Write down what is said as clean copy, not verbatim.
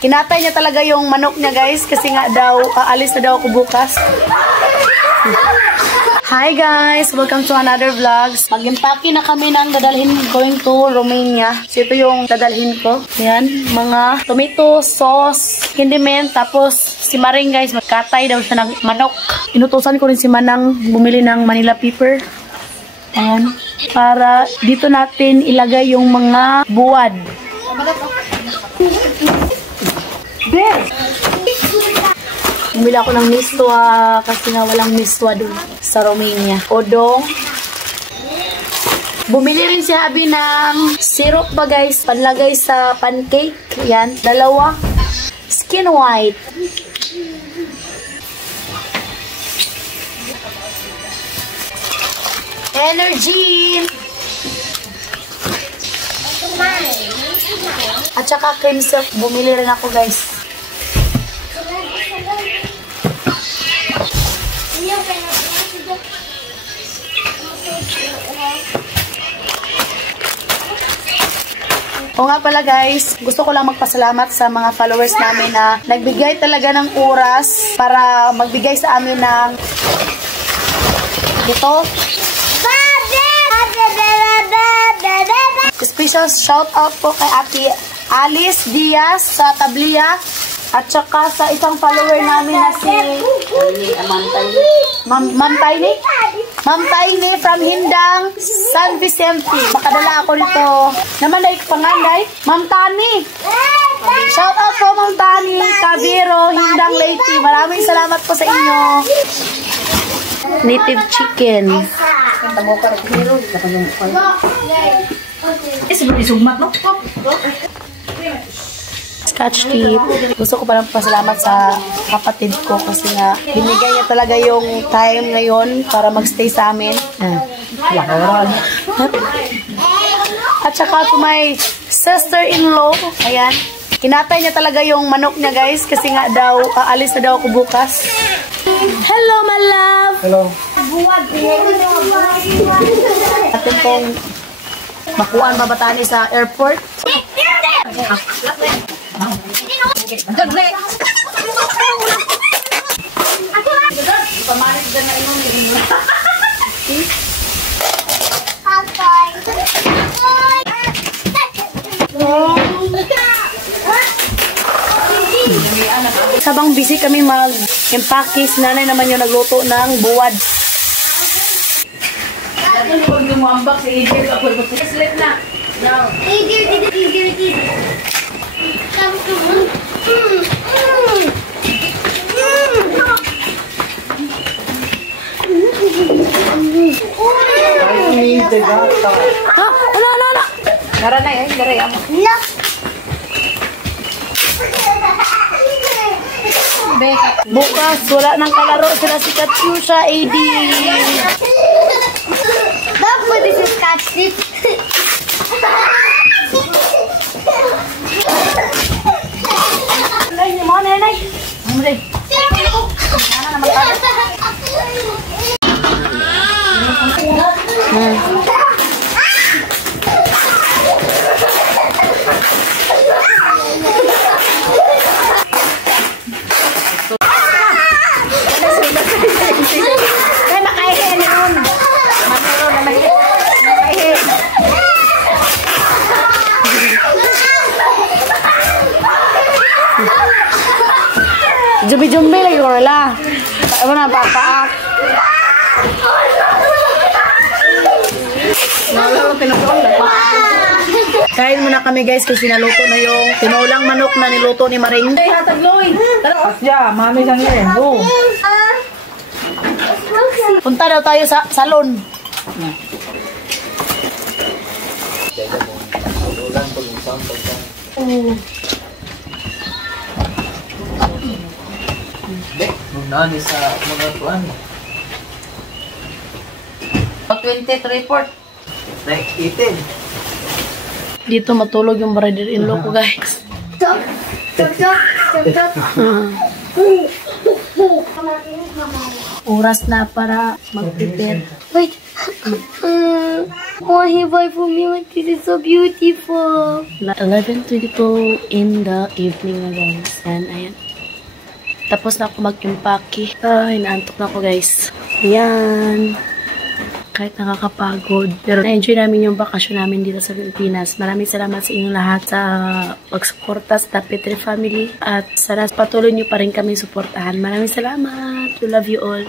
Kinatay niya talaga yung manok niya guys kasi nga daw aalis na daw ako bukas. Hi guys! Welcome to another vlogs. Mag-impake na kami ng dadalhin going to Romania. So ito yung dadalhin ko. Ayan, mga tomato sauce, condiment, tapos si Maring guys, magkatay daw siya ng manok. Inutusan ko rin si Manang bumili ng Manila pepper. Ayan, para dito natin ilagay yung mga buwad. Bumili ako ng miswa kasi nga walang miswa doon sa Romania. Odong. Bumili rin si Habi ng syrup ba guys, panlagay sa pancake. Yan, dalawa. Skin white. Energy. At saka cream silk. Bumili rin ako guys. O nga pala guys, gusto ko lang magpasalamat sa mga followers namin na nagbigay talaga ng oras para magbigay sa amin ng ito. Special shout out po kay Ate Alice Diaz sa Tablia at saka sa isang follower namin na si Ma'am Tiny from Hindang, San Vicente. Makadala ako nito. Naman ay panganday, Ma'am Tani. Shout out po Ma'am Tani, Cabiro, Hindang Leyte. Maraming salamat po sa inyo. Native chicken. Scotch tape. Gusto ko parang pasalamat sa kapatid ko kasi nga binigay niya talaga yung time ngayon para magstay sa amin. At saka to my sister-in-law. Ayan. Kinatay niya talaga yung manok niya guys kasi nga daw aalis na daw ako bukas. Hello my love! Hello. Atin pong makuhaan babatani sa airport. Sabang busy kami mag-empake, si nanay naman yung nagluto ng buwad. Ha? Wala. Dara na eh, dara yan. Bukas, wala nang kalaro sila si Katyusha, AD. Dapat this is catch it. Nay, mo nanay. Amre. Jumbi-jumbi lagi ko nila. Ano na, papaak. Kain muna kami guys kasi naluto na yung tinulang manok na niluto ni Maring. Hey, hatagloy! Asya, mami siyang yun. Go! Punta daw tayo sa salon. Nani sa mga tuan. 23 port. 18. Dito matulog yung brother-in-law ko guys. Oras na para mag-prepare. Wait. Why he buy for me like this? Is so beautiful. 11:22 in the evening na guys. Ayan. Tapos na ako mag-impake. Inaantok na ako guys. Ayan. Kahit nakakapagod. Pero na-enjoy namin yung bakasyon namin dito sa Pilipinas. Maraming salamat sa inyong lahat sa pagsuporta sa Tapetry family. At sana patuloy nyo pa rin kami suportahan. Maraming salamat. We love you all.